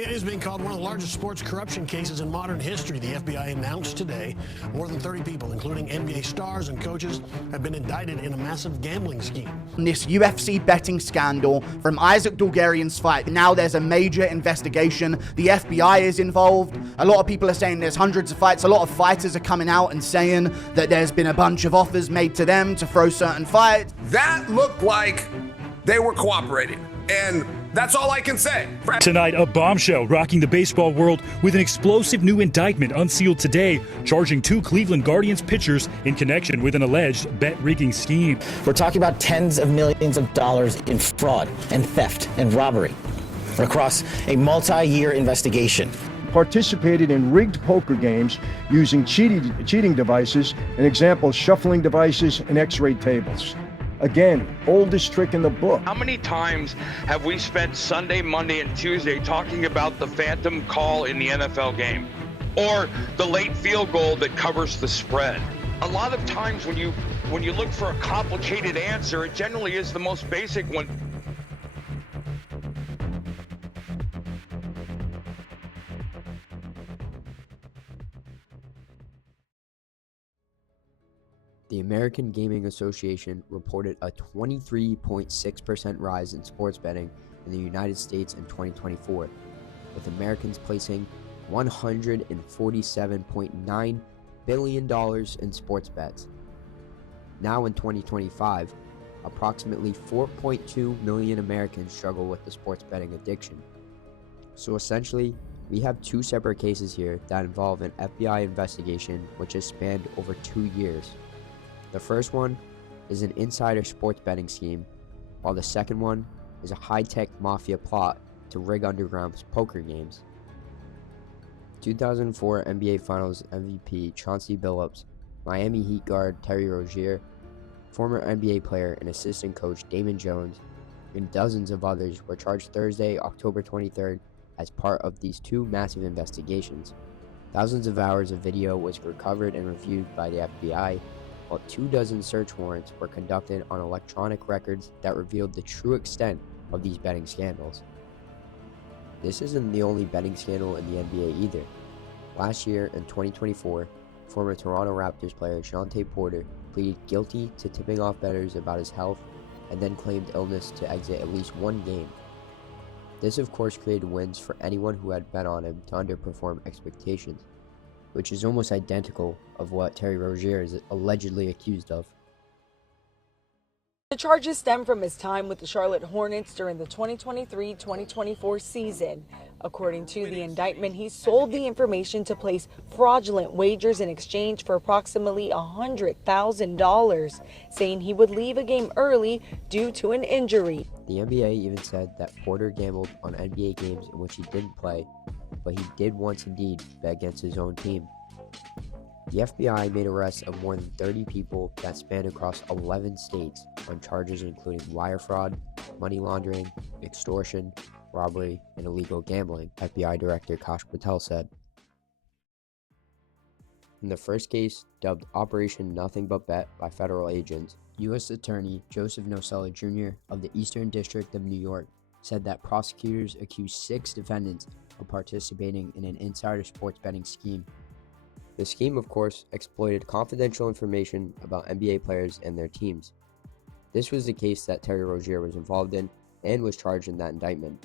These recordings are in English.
It is being called one of the largest sports corruption cases in modern history. The FBI announced today more than 30 people, including NBA stars and coaches, have been indicted in a massive gambling scheme. This UFC betting scandal from Isaac Dulgarian's fight. Now there's a major investigation. The FBI is involved. A lot of people are saying there's hundreds of fights. A lot of fighters are coming out and saying that there's been a bunch of offers made to them to throw certain fights. That looked like they were cooperating. And that's all I can say. Tonight, a bombshell rocking the baseball world with an explosive new indictment unsealed today, charging 2 Cleveland Guardians pitchers in connection with an alleged bet-rigging scheme. We're talking about tens of millions of dollars in fraud and theft and robbery across a multi-year investigation. Participated in rigged poker games using cheating devices, an example, shuffling devices and x-ray tables. Again, oldest trick in the book. How many times have we spent Sunday, Monday, and Tuesday talking about the phantom call in the NFL game? Or the late field goal that covers the spread? A lot of times when you look for a complicated answer, it generally is the most basic one. The American Gaming Association reported a 23.6% rise in sports betting in the United States in 2024, with Americans placing $147.9 billion in sports bets. Now in 2025, approximately 4.2 million Americans struggle with the sports betting addiction. So essentially, we have 2 separate cases here that involve an FBI investigation which has spanned over 2 years. The first one is an insider sports betting scheme, while the second one is a high-tech mafia plot to rig underground poker games. 2004 NBA Finals MVP Chauncey Billups, Miami Heat guard Terry Rozier, former NBA player and assistant coach Damon Jones, and dozens of others were charged Thursday, October 23rd, as part of these 2 massive investigations. Thousands of hours of video was recovered and reviewed by the FBI, while 24 search warrants were conducted on electronic records that revealed the true extent of these betting scandals. This isn't the only betting scandal in the NBA either. Last year, in 2024, former Toronto Raptors player Jontay Porter pleaded guilty to tipping off bettors about his health and then claimed illness to exit at least 1 game. This of course created wins for anyone who had bet on him to underperform expectations, which is almost identical of what Terry Rozier is allegedly accused of. The charges stem from his time with the Charlotte Hornets during the 2023-2024 season. According to the indictment, he sold the information to place fraudulent wagers in exchange for approximately $100,000, saying he would leave a game early due to an injury. The NBA even said that Porter gambled on NBA games in which he didn't play, but he did once indeed bet against his own team. The FBI made arrests of more than 30 people that spanned across 11 states on charges including wire fraud, money laundering, extortion, robbery, and illegal gambling, FBI Director Kash Patel said. In the first case, dubbed Operation Nothing But Bet by federal agents, U.S. Attorney Joseph Nosella Jr. of the Eastern District of New York said that prosecutors accused 6 defendants of participating in an insider sports betting scheme. The scheme, of course, exploited confidential information about NBA players and their teams. This was the case that Terry Rozier was involved in and was charged in that indictment.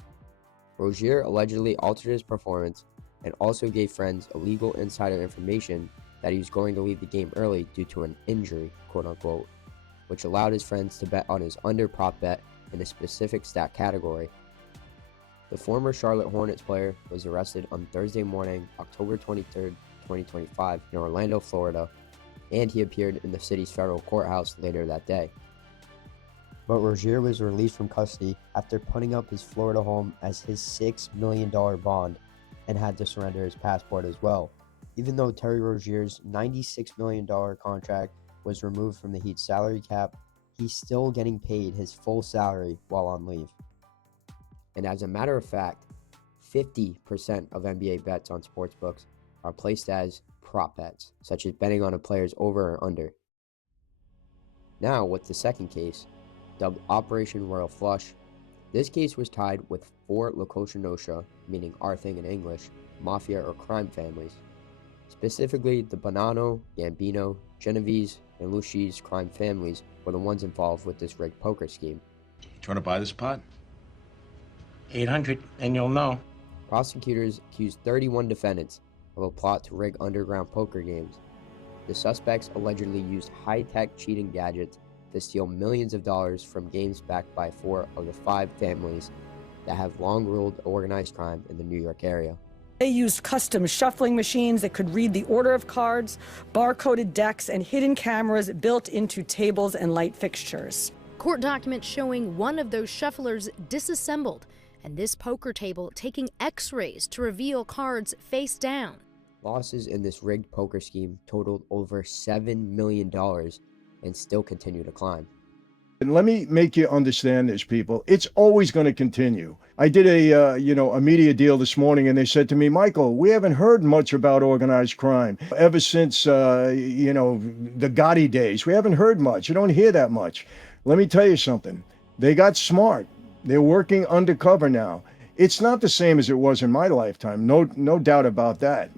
Rozier allegedly altered his performance and also gave friends illegal insider information that he was going to leave the game early due to an injury, quote-unquote, which allowed his friends to bet on his under prop bet in a specific stat category. The former Charlotte Hornets player was arrested on Thursday morning, October 23rd, 2025 in Orlando, Florida, and he appeared in the city's federal courthouse later that day. But Rozier was released from custody after putting up his Florida home as his $6 million bond and had to surrender his passport as well, even though Terry Rozier's $96 million contract was removed from the Heat's salary cap. He's still getting paid his full salary while on leave. And as a matter of fact, 50% of NBA bets on sportsbooks are placed as prop bets, such as betting on a player's over or under. Now, with the second case, dubbed Operation Royal Flush, This case was tied with 4 Locosia Nostra, meaning our thing in English, mafia or crime families. Specifically, the Bonanno, Gambino, Genovese, and Lucchese crime families were the ones involved with this rigged poker scheme. Trying to buy this pot? 800, and you'll know. Prosecutors accused 31 defendants of a plot to rig underground poker games. The suspects allegedly used high-tech cheating gadgets to steal millions of dollars from games backed by 4 of the 5 families that have long ruled organized crime in the New York area. They used custom shuffling machines that could read the order of cards, barcoded decks, and hidden cameras built into tables and light fixtures. Court documents showing one of those shufflers disassembled, and this poker table taking x-rays to reveal cards face down. Losses in this rigged poker scheme totaled over $7 million and still continue to climb. And let me make you understand this, people. It's always going to continue. I did a media deal this morning, and they said to me, Michael, we haven't heard much about organized crime ever since, the Gotti days. We haven't heard much. You don't hear that much. Let me tell you something. They got smart. They're working undercover now. It's not the same as it was in my lifetime. No doubt about that.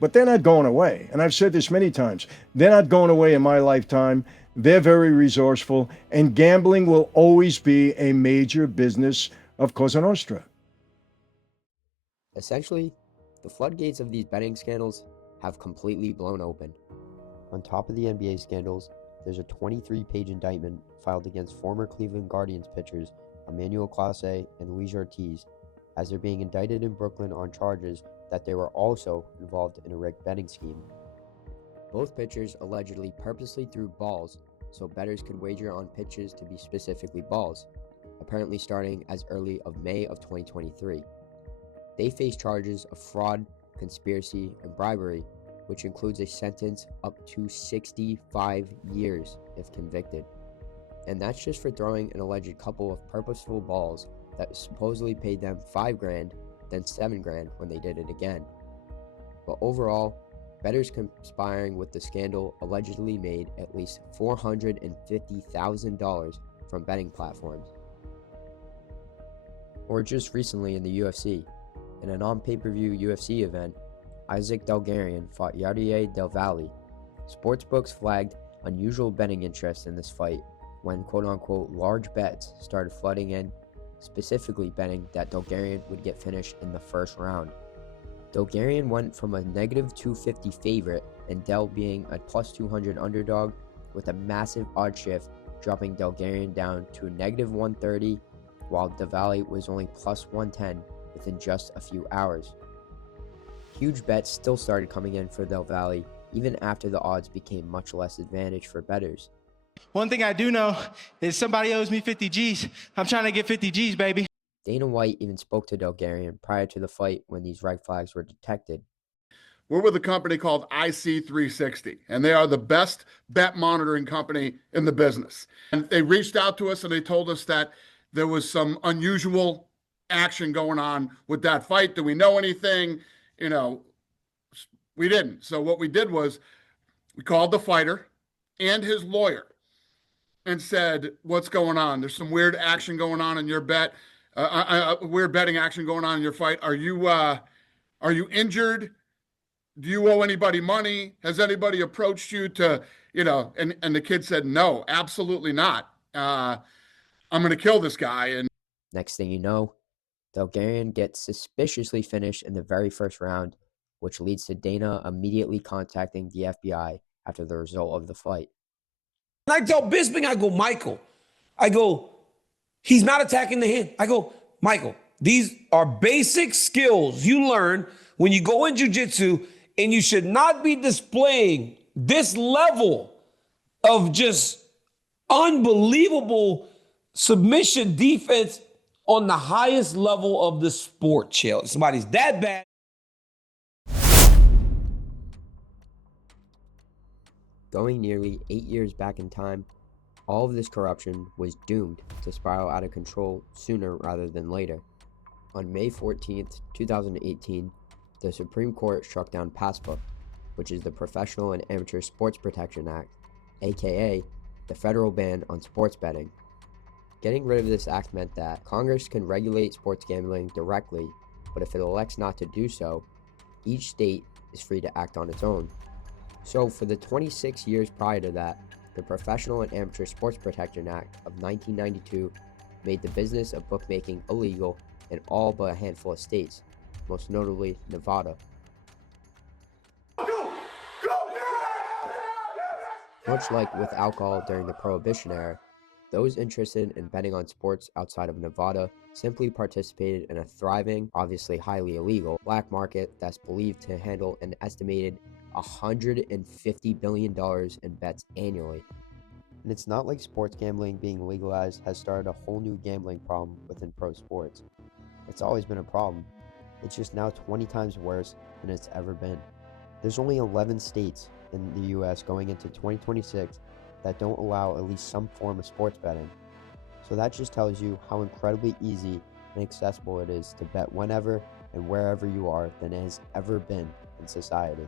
But they're not going away. And I've said this many times. They're not going away in my lifetime. They're very resourceful, and gambling will always be a major business of Cosa Nostra. Essentially, the floodgates of these betting scandals have completely blown open. On top of the NBA scandals, there's a 23-page indictment filed against former Cleveland Guardians pitchers Emmanuel Clase and Luis Ortiz, as they're being indicted in Brooklyn on charges that they were also involved in a rigged betting scheme. Both pitchers allegedly purposely threw balls so bettors could wager on pitches to be specifically balls, apparently starting as early as May of 2023. They face charges of fraud, conspiracy, and bribery, which includes a sentence up to 65 years if convicted. And that's just for throwing an alleged couple of purposeful balls that supposedly paid them $5,000, then $7,000 when they did it again. But overall, bettors conspiring with the scandal allegedly made at least $450,000 from betting platforms. Or just recently in the UFC, in a non-pay-per-view UFC event, Isaac Delgarian fought Yadier Del Valle. Sportsbooks flagged unusual betting interest in this fight when quote-unquote large bets started flooding in, specifically betting that Delgarian would get finished in the first round. Delgarian went from a -250 favorite and Del being a +200 underdog with a massive odd shift, dropping Delgarian down to a -130, while Del Valle was only +110 within just a few hours. Huge bets still started coming in for Del Valle, even after the odds became much less advantage for bettors. One thing I do know is somebody owes me 50 G's. I'm trying to get 50 G's, baby. Dana White even spoke to Delgarian prior to the fight when these red flags were detected. We're with a company called IC360, and they are the best bet monitoring company in the business. And they reached out to us and they told us that there was some unusual action going on with that fight. Do we know anything? We didn't. So what we did was we called the fighter and his lawyer and said, what's going on? There's some weird action going on in your bet. Weird betting action going on in your fight. Are you injured? Do you owe anybody money? Has anybody approached you to, and the kid said, no, absolutely not. I'm going to kill this guy. And next thing you know, Delgarian gets suspiciously finished in the very first round, which leads to Dana immediately contacting the FBI after the result of the fight. And I tell Bisping, I go, Michael, he's not attacking the hand. I go, Michael, these are basic skills you learn when you go in jiu-jitsu, and you should not be displaying this level of just unbelievable submission defense on the highest level of the sport, chill. Somebody's that bad. Going nearly 8 years back in time, all of this corruption was doomed to spiral out of control sooner rather than later. On May 14th, 2018, the Supreme Court struck down PASPA, which is the Professional and Amateur Sports Protection Act, aka the federal ban on sports betting. Getting rid of this act meant that Congress can regulate sports gambling directly, but if it elects not to do so, each state is free to act on its own. So for the 26 years prior to that, the Professional and Amateur Sports Protection Act of 1992 made the business of bookmaking illegal in all but a handful of states, most notably Nevada. Much like with alcohol during the Prohibition era, those interested in betting on sports outside of Nevada simply participated in a thriving, obviously highly illegal, black market that's believed to handle an estimated $150 billion in bets annually. And it's not like sports gambling being legalized has started a whole new gambling problem within pro sports. It's always been a problem. It's just now 20 times worse than it's ever been. There's only 11 states in the US going into 2026 that don't allow at least some form of sports betting. So that just tells you how incredibly easy and accessible it is to bet whenever and wherever you are than it has ever been in society.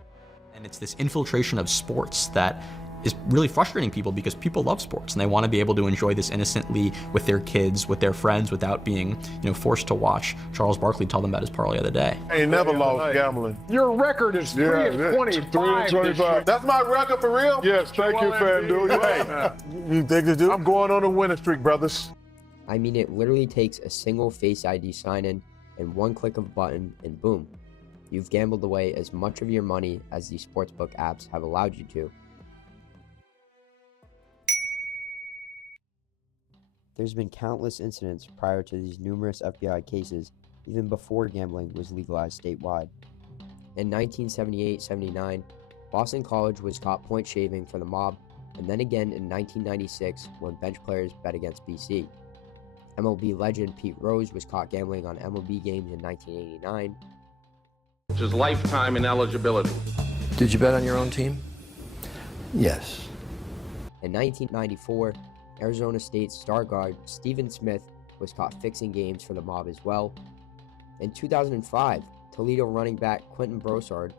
And it's this infiltration of sports that is really frustrating people because people love sports and they want to be able to enjoy this innocently with their kids, with their friends, without being, forced to watch Charles Barkley tell them about his parlay of the day. I ain't never lost gambling. Your record is 3-25. 3-25. That's my record for real? Yes, thank you, FanDuel. Hey, you think it's I'm going on a winning streak, brothers. I mean, it literally takes a single Face ID sign-in and one click of a button and boom, you've gambled away as much of your money as these sportsbook apps have allowed you to. There's been countless incidents prior to these numerous FBI cases, even before gambling was legalized statewide. In 1978-79, Boston College was caught point shaving for the mob, and then again in 1996 when bench players bet against BC. MLB legend Pete Rose was caught gambling on MLB games in 1989. Which is lifetime ineligibility. Did you bet on your own team? Yes. In 1994, Arizona State star guard Stephen Smith was caught fixing games for the mob as well. In 2005, Toledo running back Quentin Broussard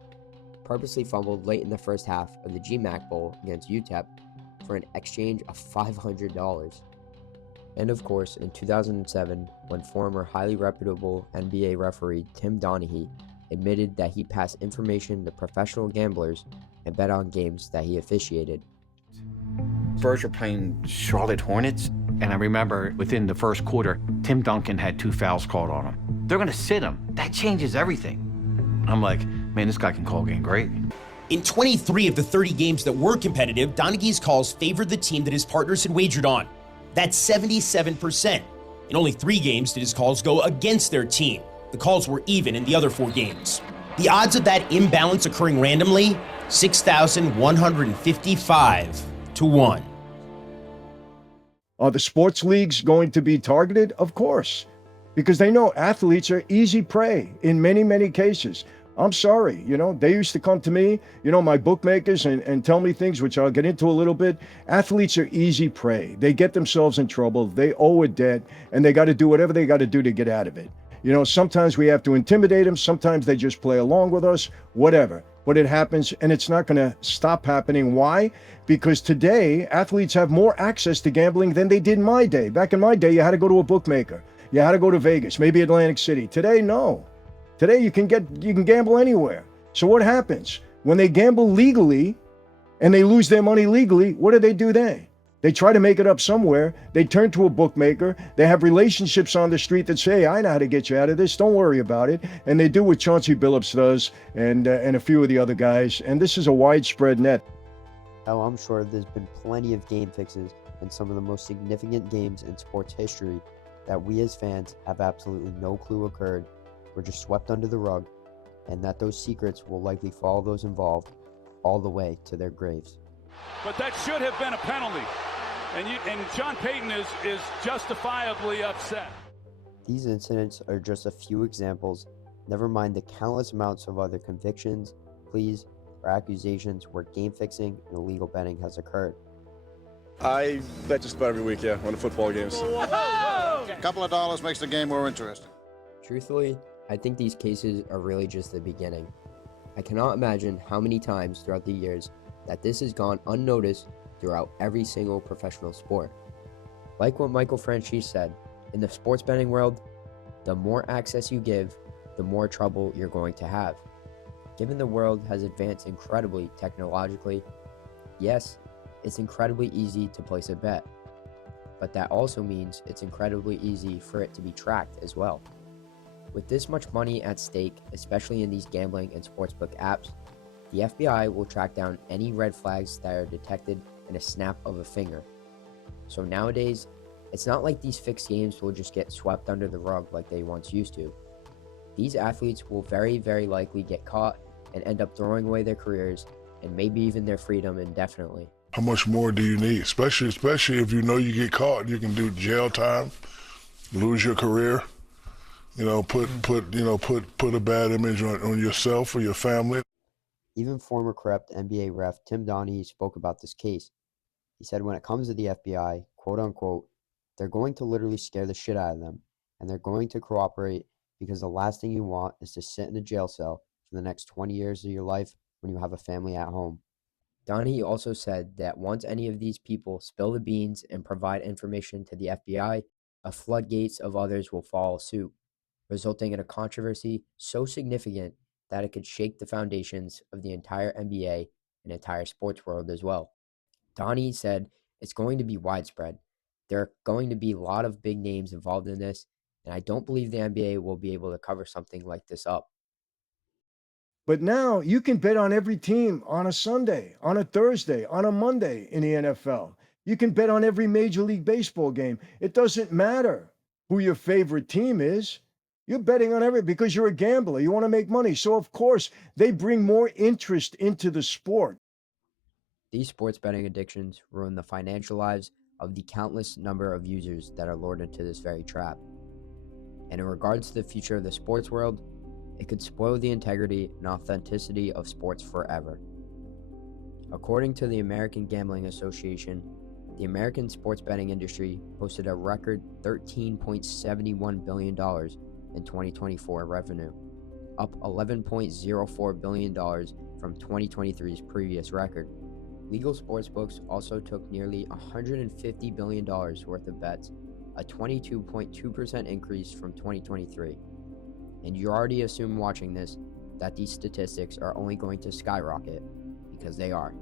purposely fumbled late in the first half of the GMAC Bowl against UTEP for an exchange of $500. And of course, in 2007, when former highly reputable NBA referee Tim Donaghy admitted that he passed information to professional gamblers and bet on games that he officiated. Spurs were playing Charlotte Hornets, and I remember within the first quarter, Tim Duncan had 2 fouls called on him. They're gonna sit him. That changes everything. I'm like, man, this guy can call a game great. In 23 of the 30 games that were competitive, Donaghy's calls favored the team that his partners had wagered on. That's 77%. In only 3 games did his calls go against their team. The calls were even in the other 4 games. The odds of that imbalance occurring randomly, 6,155 to 1. Are the sports leagues going to be targeted? Of course, because they know athletes are easy prey in many, many cases. I'm sorry, they used to come to me, my bookmakers and tell me things, which I'll get into a little bit. Athletes are easy prey. They get themselves in trouble. They owe a debt, and they got to do whatever they got to do to get out of it. Sometimes we have to intimidate them. Sometimes they just play along with us, whatever. But it happens, and it's not going to stop happening. Why? Because today, athletes have more access to gambling than they did in my day. Back in my day, you had to go to a bookmaker. You had to go to Vegas, maybe Atlantic City. Today, no. Today, you can gamble anywhere. So what happens? When they gamble legally and they lose their money legally, what do then? They try to make it up somewhere. They turn to a bookmaker. They have relationships on the street that say, I know how to get you out of this. Don't worry about it. And they do what Chauncey Billups does and a few of the other guys. And this is a widespread net. Hell, I'm sure there's been plenty of game fixes in some of the most significant games in sports history that we as fans have absolutely no clue occurred, were just swept under the rug, and that those secrets will likely follow those involved all the way to their graves. But that should have been a penalty. And Sean Payton is justifiably upset. These incidents are just a few examples, never mind the countless amounts of other convictions, pleas, or accusations where game fixing and illegal betting has occurred. I bet just about every week, on the football games. A couple of dollars makes the game more interesting. Truthfully, I think these cases are really just the beginning. I cannot imagine how many times throughout the years that this has gone unnoticed throughout every single professional sport. Like what Michael Franchise said, in the sports betting world, the more access you give, the more trouble you're going to have. Given the world has advanced incredibly technologically, yes, it's incredibly easy to place a bet, but that also means it's incredibly easy for it to be tracked as well. With this much money at stake, especially in these gambling and sportsbook apps, the FBI will track down any red flags that are detected in a snap of a finger. So nowadays, it's not like these fixed games will just get swept under the rug like they once used to. These athletes will very, very likely get caught and end up throwing away their careers and maybe even their freedom indefinitely. How much more do you need? Especially if you know you get caught, you can do jail time, lose your career. Put a bad image on yourself or your family. Even former corrupt NBA ref Tim Donaghy spoke about this case. He said when it comes to the FBI, quote unquote, they're going to literally scare the shit out of them, and they're going to cooperate because the last thing you want is to sit in a jail cell for the next 20 years of your life when you have a family at home. Donaghy also said that once any of these people spill the beans and provide information to the FBI, a floodgates of others will follow suit, resulting in a controversy so significant that it could shake the foundations of the entire NBA and entire sports world as well. Donaghy said it's going to be widespread. There are going to be a lot of big names involved in this, and I don't believe the NBA will be able to cover something like this up. But now you can bet on every team on a Sunday, on a Thursday, on a Monday in the NFL. You can bet on every Major League Baseball game. It doesn't matter who your favorite team is. You're betting on everything because you're a gambler. You want to make money. So, of course, they bring more interest into the sport. These sports betting addictions ruin the financial lives of the countless number of users that are lured into this very trap. And in regards to the future of the sports world, it could spoil the integrity and authenticity of sports forever. According to the American Gambling Association, the American sports betting industry posted a record $13.71 billion in 2024 revenue, up $11.04 billion from 2023's previous record. Legal sportsbooks also took nearly $150 billion worth of bets, a 22.2% increase from 2023. And you already assume watching this that these statistics are only going to skyrocket, because they are.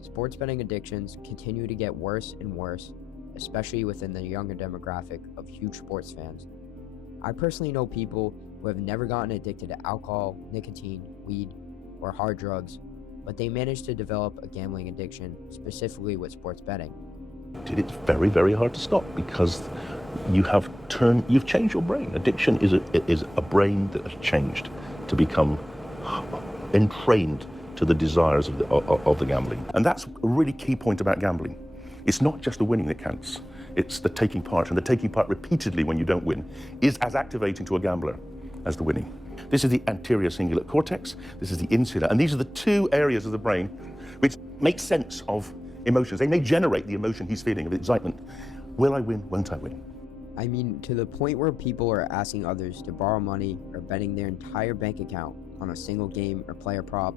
Sports betting addictions continue to get worse and worse, especially within the younger demographic of huge sports fans. I personally know people who have never gotten addicted to alcohol, nicotine, weed, or hard drugs, but they managed to develop a gambling addiction, specifically with sports betting. It's very, very hard to stop because you've changed your brain. Addiction is a brain that has changed to become entrained to the desires of the gambling. And that's a really key point about gambling. It's not just the winning that counts. It's the taking part, and the taking part repeatedly when you don't win is as activating to a gambler as the winning. This is the anterior cingulate cortex, this is the insular, and these are the two areas of the brain which make sense of emotions. They may generate the emotion he's feeling of excitement. Will I win? Won't I win? I mean, to the point where people are asking others to borrow money or betting their entire bank account on a single game or player prop,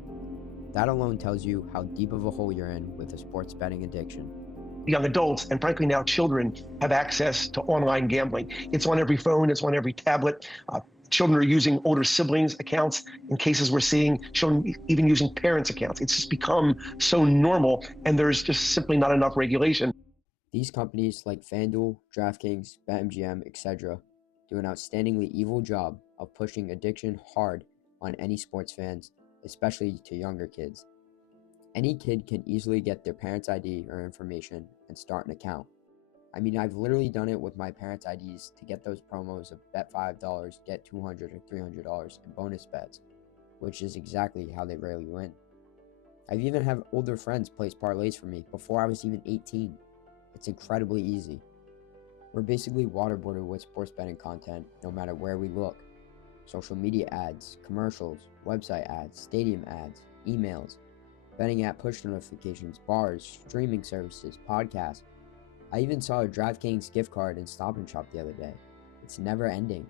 that alone tells you how deep of a hole you're in with a sports betting addiction. Young adults, and frankly now children, have access to online gambling. It's on every phone, it's on every tablet. Children are using older siblings' accounts. In cases we're seeing children even using parents' accounts. It's just become so normal, and there's just simply not enough regulation. These companies like FanDuel, DraftKings, BetMGM, etc. do an outstandingly evil job of pushing addiction hard on any sports fans, especially to younger kids. Any kid can easily get their parents' ID or information and start an account. I mean, I've literally done it with my parents' IDs to get those promos of bet $5, get $200 or $300 in bonus bets, which is exactly how they rarely win. I've even had older friends place parlays for me before I was even 18. It's incredibly easy. We're basically waterboarded with sports betting content no matter where we look. Social media ads, commercials, website ads, stadium ads, emails, betting app push notifications, bars, streaming services, podcasts. I even saw a DraftKings gift card in Stop & Shop the other day. It's never ending.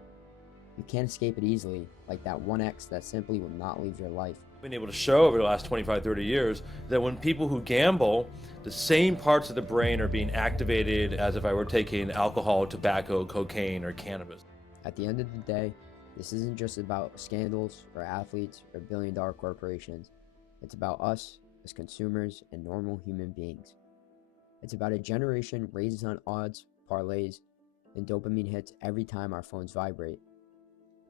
You can't escape it easily, like that one ex that simply will not leave your life. Been able to show over the last 25, 30 years that when people who gamble, the same parts of the brain are being activated as if I were taking alcohol, tobacco, cocaine, or cannabis. At the end of the day, this isn't just about scandals or athletes or billion-dollar corporations. It's about us as consumers and normal human beings. It's about a generation raised on odds, parlays, and dopamine hits every time our phones vibrate.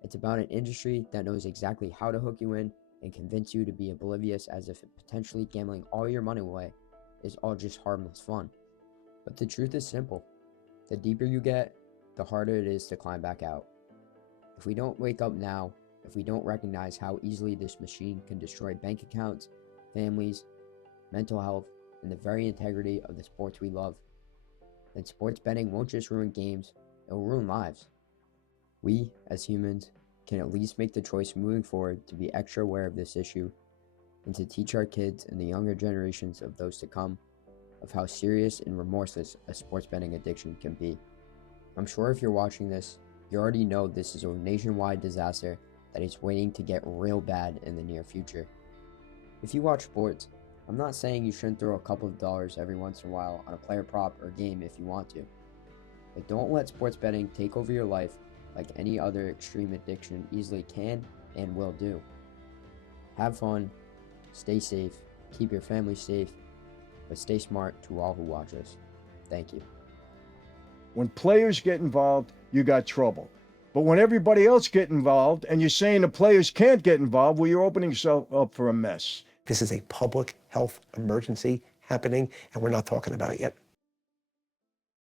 It's about an industry that knows exactly how to hook you in and convince you to be oblivious, as if potentially gambling all your money away is all just harmless fun. But the truth is simple. The deeper you get, the harder it is to climb back out. If we don't wake up now, if we don't recognize how easily this machine can destroy bank accounts, families, mental health, and the very integrity of the sports we love, then sports betting won't just ruin games, it will ruin lives. We, as humans, can at least make the choice moving forward to be extra aware of this issue and to teach our kids and the younger generations of those to come of how serious and remorseless a sports betting addiction can be. I'm sure if you're watching this, you already know this is a nationwide disaster that is waiting to get real bad in the near future. If you watch sports, I'm not saying you shouldn't throw a couple of dollars every once in a while on a player prop or game if you want to. But don't let sports betting take over your life like any other extreme addiction easily can and will do. Have fun, stay safe, keep your family safe, but stay smart to all who watch us. Thank you. When players get involved, you got trouble. But when everybody else get involved and you're saying the players can't get involved, well, you're opening yourself up for a mess. This is a public health emergency happening, and we're not talking about it yet.